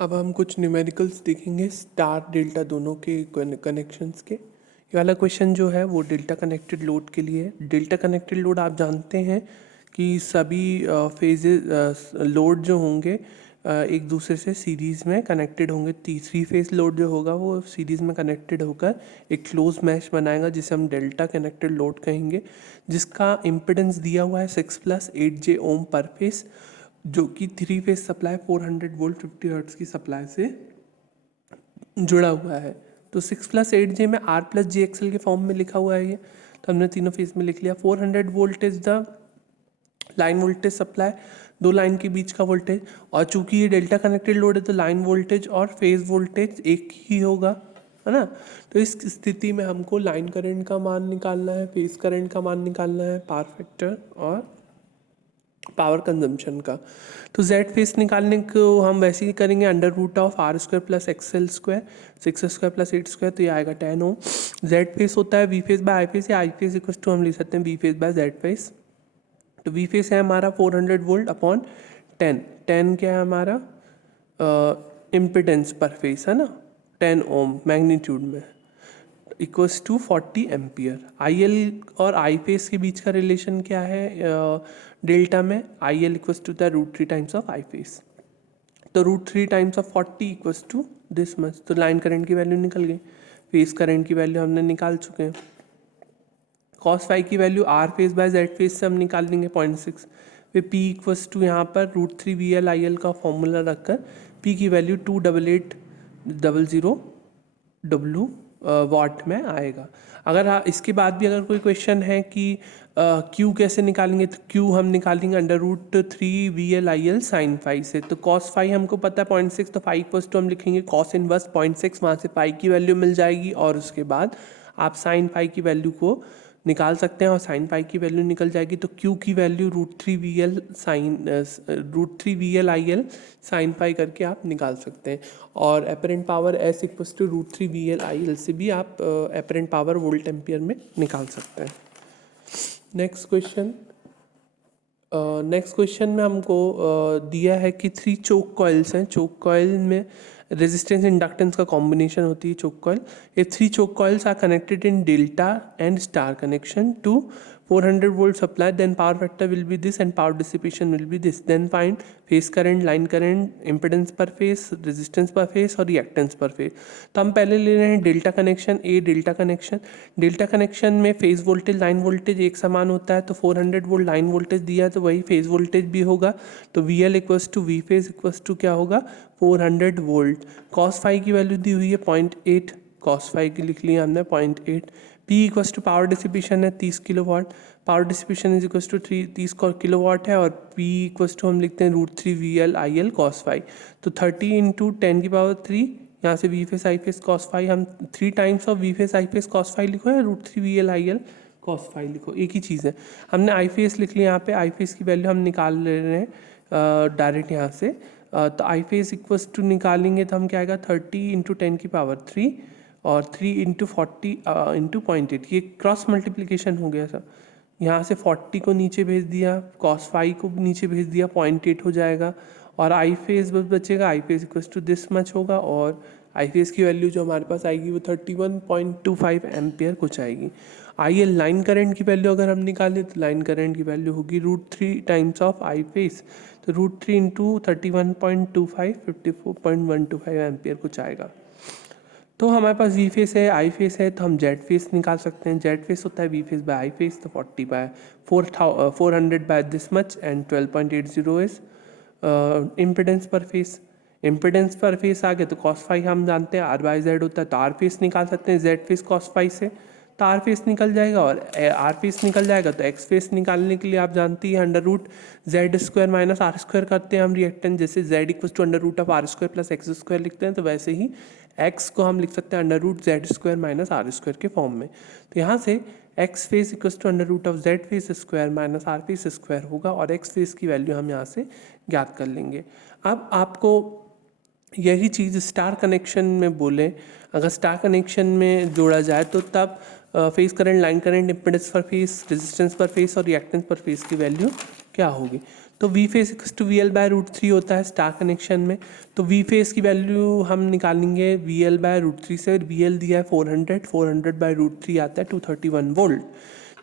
अब हम कुछ न्यूमेरिकल्स देखेंगे स्टार डेल्टा दोनों के कनेक्शंस के। ये वाला क्वेश्चन जो है वो डेल्टा कनेक्टेड लोड के लिए है। डेल्टा कनेक्टेड लोड आप जानते हैं कि सभी फेजेस लोड जो होंगे एक दूसरे से सीरीज़ में कनेक्टेड होंगे। तीसरी फेज लोड जो होगा वो सीरीज़ में कनेक्टेड होकर एक क्लोज मैश बनाएगा जिसे हम डेल्टा कनेक्टेड लोड कहेंगे, जिसका इम्पिडेंस दिया हुआ है 6+8J ओम पर फेज, जो कि 3 फेज सप्लाई 400 वोल्ट 50 हर्ट्ज की सप्लाई से जुड़ा हुआ है। तो 6+8J में R+JXL के फॉर्म में लिखा हुआ है ये, तो हमने तीनों फेज में लिख लिया। 400 volt is the line voltage supply, दो लाइन के बीच का वोल्टेज, और चूंकि ये डेल्टा कनेक्टेड लोड है तो लाइन वोल्टेज और फेज वोल्टेज एक ही होगा, है ना। तो इस स्थिति में हमको लाइन करंट का मान निकालना है, फेज करंट का मान निकालना है, पावर फैक्टर और पावर कंजम्पशन का। तो जेड फेस निकालने को हम वैसे ही करेंगे, √R² plus XL square 6² plus 8², तो ये आएगा 10 Ω। जेड फेस होता है V phase by I phase, या आई फेस इक्वल टू हम लिख सकते हैं V phase by Z phase. तो वी फेस है हमारा 400 वोल्ट अपॉन 10 क्या है हमारा इम्पिडेंस पर फेस, है ना, 10 ओम मैग्नीट्यूड में, equals to 40 ampere. I L और आई फेस के बीच का रिलेशन क्या है डेल्टा में? I L equals to the √3 times of I phase, तो √3 times of 40 equals to this much. तो लाइन करंट की वैल्यू निकल गई, फेस करंट की वैल्यू हमने निकाल चुके हैं। cos फाई की value R phase by Z phase से हम निकाल लेंगे 0.6, फिर P इक्वल्स टू यहाँ पर √3 VL/IL का फॉर्मूला रखकर P की वैल्यू 28800 W वाट में आएगा। अगर इसके बाद भी अगर कोई क्वेश्चन है कि Q कैसे निकालेंगे, तो Q हम निकालेंगे √3 VL/IL साइन फाई से। तो cos फाई हमको पता है 0.6, तो फाई इक्वल्स टू हम लिखेंगे cos इनवर्स 0.6, वहाँ से फाई की वैल्यू मिल जाएगी, और उसके बाद आप साइन फाई की वैल्यू को निकाल सकते हैं, और साइन फाई की वैल्यू निकल जाएगी। तो Q की वैल्यू √3 VL/IL साइन फाई करके आप निकाल सकते हैं। और apparent power S equals to √3 VL/IL से भी आप एपरेंट पावर वोल्ट एम्पियर में निकाल सकते हैं। नेक्स्ट क्वेश्चन में हमको दिया है कि 3 चोक कॉइल्स हैं। चोक कॉइल में रेजिस्टेंस इंडक्टेंस का कॉम्बिनेशन होती है चोक कॉइल। ये 3 choke coils are connected in delta and star connection to 400 volt supply, then power factor will be this and power dissipation will be this. Then find phase current, line current, impedance per phase, resistance per phase और reactance per phase। तो हम पहले ले रहे हैं delta connection, delta connection. Delta connection में phase voltage line voltage एक समान होता है, तो 400 वोल्ट लाइन वोल्टेज दिया है तो वही फेज वोल्टेज भी होगा। तो VL equals to V phase equals to क्या होगा 400 वोल्ट। cos फाई की वैल्यू दी हुई है 0.8, cos फाई की लिख लिया हमने 0.8। P equals to power dissipation है 30 kilowatt, power dissipation is equals to 30 kilowatt है, और P इक्वल्स टू हम लिखते हैं √3 VL/IL cos फाई। तो 30 इंटू 10 की पावर 3, यहाँ से V phase I phase cos phi, हम 3 times of V phase I phase cos phi लिखो या √3 VL/IL cos फाई लिखो, एक ही चीज़ है। हमने आई फेस लिख लिया, यहाँ पे आई फेस की वैल्यू हम निकाल ले रहे हैं डायरेक्ट यहाँ से। तो आई फेस इक्वल्स टू निकालेंगे तो हम क्या आएगा 30 इंटू 10 की पावर 3 और 3 इंटू 40 इंटू 0.8, ये क्रॉस मल्टीप्लिकेशन हो गया सर। यहाँ से 40 को नीचे भेज दिया, cos फाई को नीचे भेज दिया, 0.8 हो जाएगा, और आई फेस बस बचेगा। I phase equals to this much होगा, और आई फेस की वैल्यू जो हमारे पास आएगी वो 31.25 एम्पियर कुछ आएगी। आई एल लाइन करंट की वैल्यू अगर हम निकालें तो लाइन करंट की वैल्यू होगी √3 टाइम्स ऑफ आई फेस, तो √3 इंटू 31.25 54.125 एम्पियर कुछ आएगा। तो हमारे पास वी फेस है, आई फेस है, तो हम जेड फेस निकाल सकते हैं। जेड फेस होता है V phase by I phase, तो 400 by this much and 12.80 is impedance per phase. Impedance per phase आ गया तो cos फाई हम जानते हैं R बाय जेड होता है, तो आर फेस निकाल सकते हैं जेड फेस cos फाई से, तो आर फेस निकल जाएगा, और आर फेस निकल जाएगा तो एक्स फेस निकालने के लिए आप जानती है √Z² माइनस R² करते हैं हम रिएक्टेंस, जैसे Z equal to √R² plus X² लिखते हैं, तो वैसे ही x को हम लिख सकते हैं √Z² माइनस R² के फॉर्म में। तो यहाँ से X phase equal to √Z phase square minus R phase square होगा, और एक्स फेस की वैल्यू हम यहाँ से ज्ञात कर लेंगे। अब आपको यही चीज़ स्टार कनेक्शन में बोले, अगर स्टार कनेक्शन में जोड़ा जाए तो तब phase current, line current, impedance per phase, resistance per phase और रिएक्टेंस पर फेस की वैल्यू क्या होगी। तो V phase equals to V L by root three होता है स्टार कनेक्शन में। तो वी फेस की वैल्यू हम निकालेंगे V L by root three से। वी एल दिया है 400, 400 बाय रूट थ्री आता है 231 वोल्ट।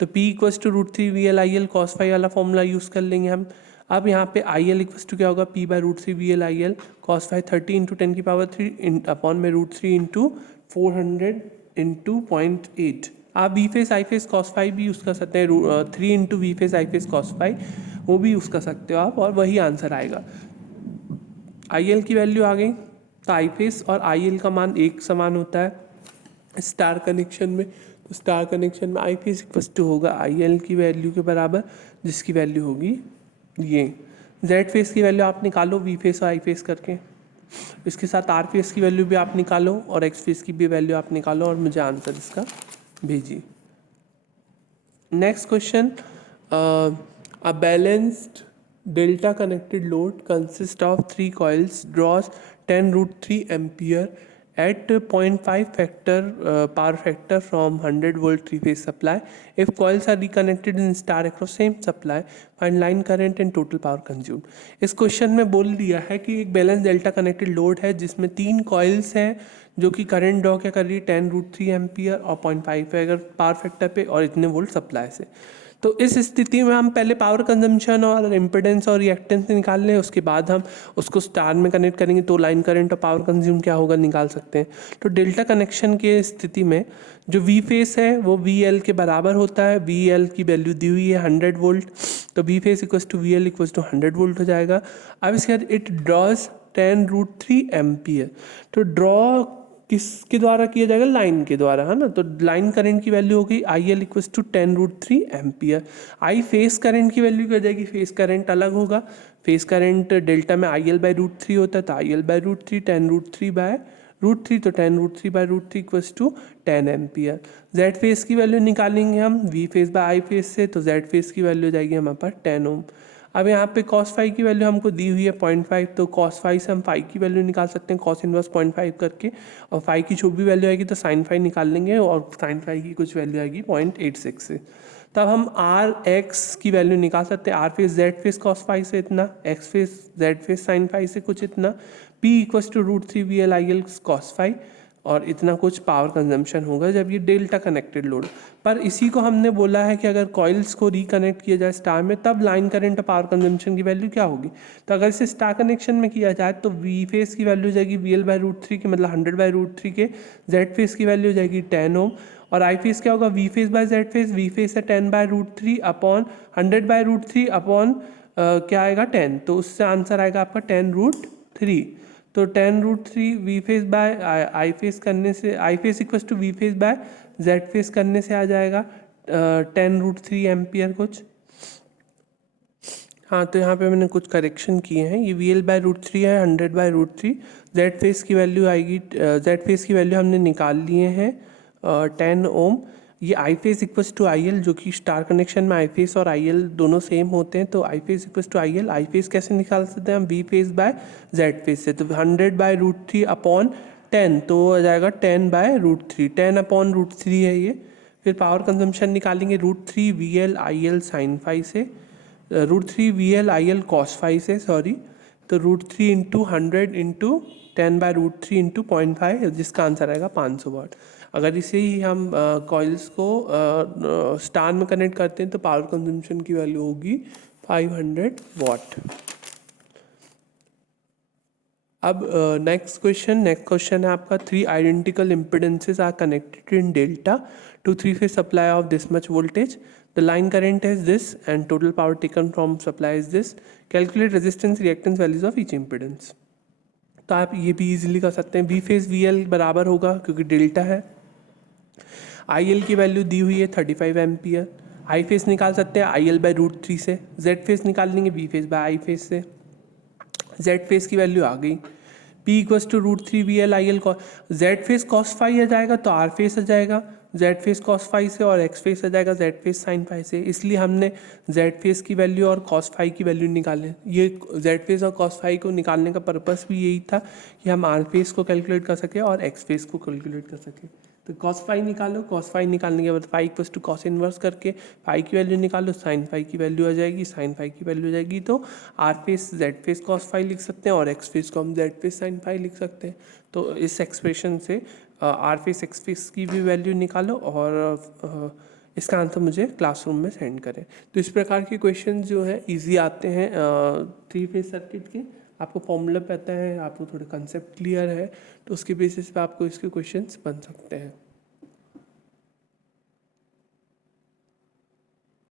तो P equals to root three V L I L cos phi वाला फॉर्मूला यूज़ कर लेंगे हम। अब यहाँ पे आई एल इक्वल्स टू क्या होगा, P by root three V L I L cos phi 30 into 10 की पावर 3 अपॉन में रूट थ्री इंटू 400 इंटू 0.8। आप V phase I phase cos phi भी यूज़ कर सकते हैं, 3 into V phase I phase cos phi वो भी use कर सकते हो आप, और वही आंसर आएगा। आई एल की वैल्यू आ गई, तो आई फेस और आई एल का मान एक समान होता है स्टार कनेक्शन में। तो स्टार कनेक्शन में आई फेस इक्वल्स टू होगा आई एल की वैल्यू के बराबर, जिसकी वैल्यू होगी ये। जेड फेस की वैल्यू आप निकालो वी फेस और आई फेस करके, इसके साथ आर फेस की वैल्यू भी आप निकालो और एक्स फेस की भी वैल्यू आप निकालो और मुझे आंसर इसका भेजिए। Next question, a balanced delta connected load consists of 3 coils draws 10 root 3 ampere at 0.5 factor power factor from 100 volt 3 phase supply. If coils are reconnected in star across same supply, find line current and total power consumed. इस question में बोल दिया है कि एक balance delta connected load है जिसमें 3 coils हैं जो कि करंट ड्रॉ क्या कर रही है 10 रूट 3 एम्पियर और 0.5 है अगर पावर फैक्टर पे और इतने वोल्ट सप्लाई से। तो इस स्थिति में हम पहले पावर कंजम्पशन और इम्पिडेंस और रिएक्टेंस निकाल लें, उसके बाद हम उसको स्टार में कनेक्ट करेंगे तो लाइन करंट और पावर कंज्यूम क्या होगा निकाल सकते हैं। तो डेल्टा कनेक्शन के स्थिति में जो वी फेस है वो वी एल के बराबर होता है। वी एल की वैल्यू दी हुई है 100 वोल्ट, तो V phase equals to V L equals to 100 volt हो जाएगा। अब इसके बाद इट ड्रॉज 10 रूट 3 एम्पियर। तो ड्रॉ किसके द्वारा किया जाएगा, लाइन के द्वारा, है ना। तो लाइन करंट की वैल्यू हो गई I L equals to 10 root 3 ampere. I phase current की वैल्यू क्या हो जाएगी, फेस करंट अलग होगा। फेस करंट डेल्टा में I L by root three होता है, तो I L by root three 10 root 3 by root three, तो 10 root 3 by root three equals to 10 ampere. Z phase की वैल्यू निकालेंगे हम V phase by I phase से, तो जेड फेस की वैल्यू हो जाएगी हमारे पास 10 ओम। अब यहाँ पे कॉस फाई की वैल्यू हमको दी हुई है 0.5, तो कॉस फाई से हम फाई की वैल्यू निकाल सकते हैं कॉस इनवर्स 0.5 करके, और फाई की जो भी वैल्यू आएगी तो साइन फाई निकाल लेंगे और साइन फाई की कुछ वैल्यू आएगी 0.86 से। तब हम आर एक्स की वैल्यू निकाल सकते हैं, R phase Z phase cos phi से इतना, X phase Z phase sine phi से कुछ इतना, P equals to root three V L I L cos phi, और इतना कुछ पावर कंजम्पशन होगा जब ये डेल्टा कनेक्टेड लोड। पर इसी को हमने बोला है कि अगर कॉइल्स को रिकनेक्ट किया जाए स्टार में तब लाइन करंट और पावर कंजम्पशन की वैल्यू क्या होगी। तो अगर इसे स्टार कनेक्शन में किया जाए तो वी फेस की वैल्यू हो जाएगी V L by root three के, मतलब 100 बाई रूट थ्री के। जेड फेस की वैल्यू हो जाएगी 10 ओम, और आई फेस क्या होगा, V phase by Z phase, V phase है 10 by root three upon 100 by root three upon क्या आएगा 10, तो उससे आंसर आएगा आपका 10 रूट थ्री। तो 10 root three V phase by I phase करने से, I phase equals to V phase by Z phase करने से आ जाएगा 10 रूट थ्री एम्पियर कुछ। हाँ, तो यहाँ पे मैंने कुछ करेक्शन किए हैं। ये V L by root three है 100 by root three. Z phase की वैल्यू आएगी, जेड फेस की वैल्यू हमने निकाल लिए हैं 10 ओम। ये I phase equals to I L, जो कि स्टार कनेक्शन में आई फेस और आई एल दोनों सेम होते हैं, तो I phase equals to I L. I phase कैसे निकाल सकते हैं हम, V phase by Z phase से, तो 100 बाय रूट थ्री अपॉन 10, तो हो जाएगा 10 by root three, 10 upon root three है ये। फिर पावर कंजम्पशन निकालेंगे root three V L I L sine phi से, root three V L I L cos phi से, सॉरी, तो root three into 100 into 10 by root three into 0.5, जिसका answer आएगा 500 वाट। अगर इसे ही हम कॉइल्स को स्टार में कनेक्ट करते हैं तो पावर कंजम्पशन की वैल्यू होगी 500 वाट। अब नेक्स्ट क्वेश्चन है आपका, 3 identical impedances are connected in delta to 3 phase supply of this much voltage, the line current is this and total power taken from supply is this, calculate resistance reactance values of each impedance. तो आप ये भी easily कर सकते हैं, V face V L बराबर होगा क्योंकि डेल्टा है, आई एल की वैल्यू दी हुई है 35 एम्पियर, आई फेस निकाल सकते हैं I L by root three से, जेड फेस निकाल लेंगे V phase by I phase से, जेड फेस की वैल्यू आ गई, P equals to root three V L I L, Z phase cos phi आ जाएगा तो आर फेस आ जाएगा जेड फेस कॉस फाई से, और एक्स फेस आ जाएगा जेड फेस साइन फाई से, इसलिए हमने जेड फेस की वैल्यू और कॉस फाई की वैल्यू निकाले। ये जेड फेस और कॉस फाई को निकालने का पर्पस भी यही था कि हम आर फेस को कैलकुलेट कर सकें और एक्स फेस को कैलकुलेट कर सकें। तो cos फाई निकालो, cos फाई निकालने के बाद phi equals to cos inverse करके फाई की वैल्यू निकालो, साइन फाई की वैल्यू आ जाएगी, साइन फाई की वैल्यू आ जाएगी तो R phase Z phase cos phi लिख सकते हैं और एक्स फेस को हम जेड फेस साइन फाई लिख सकते हैं। तो इस एक्सप्रेशन से आर फेस एक्स फेस की भी वैल्यू निकालो और इसका आंसर मुझे क्लासरूम में सेंड करें। तो इस प्रकार के क्वेश्चन जो है इजी आते हैं थ्री फेज सर्किट के। आपको फॉर्मूला पता है, आपको थोड़े कंसेप्ट क्लियर है, तो उसके बेसिस पे आपको इसके क्वेश्चंस बन सकते हैं।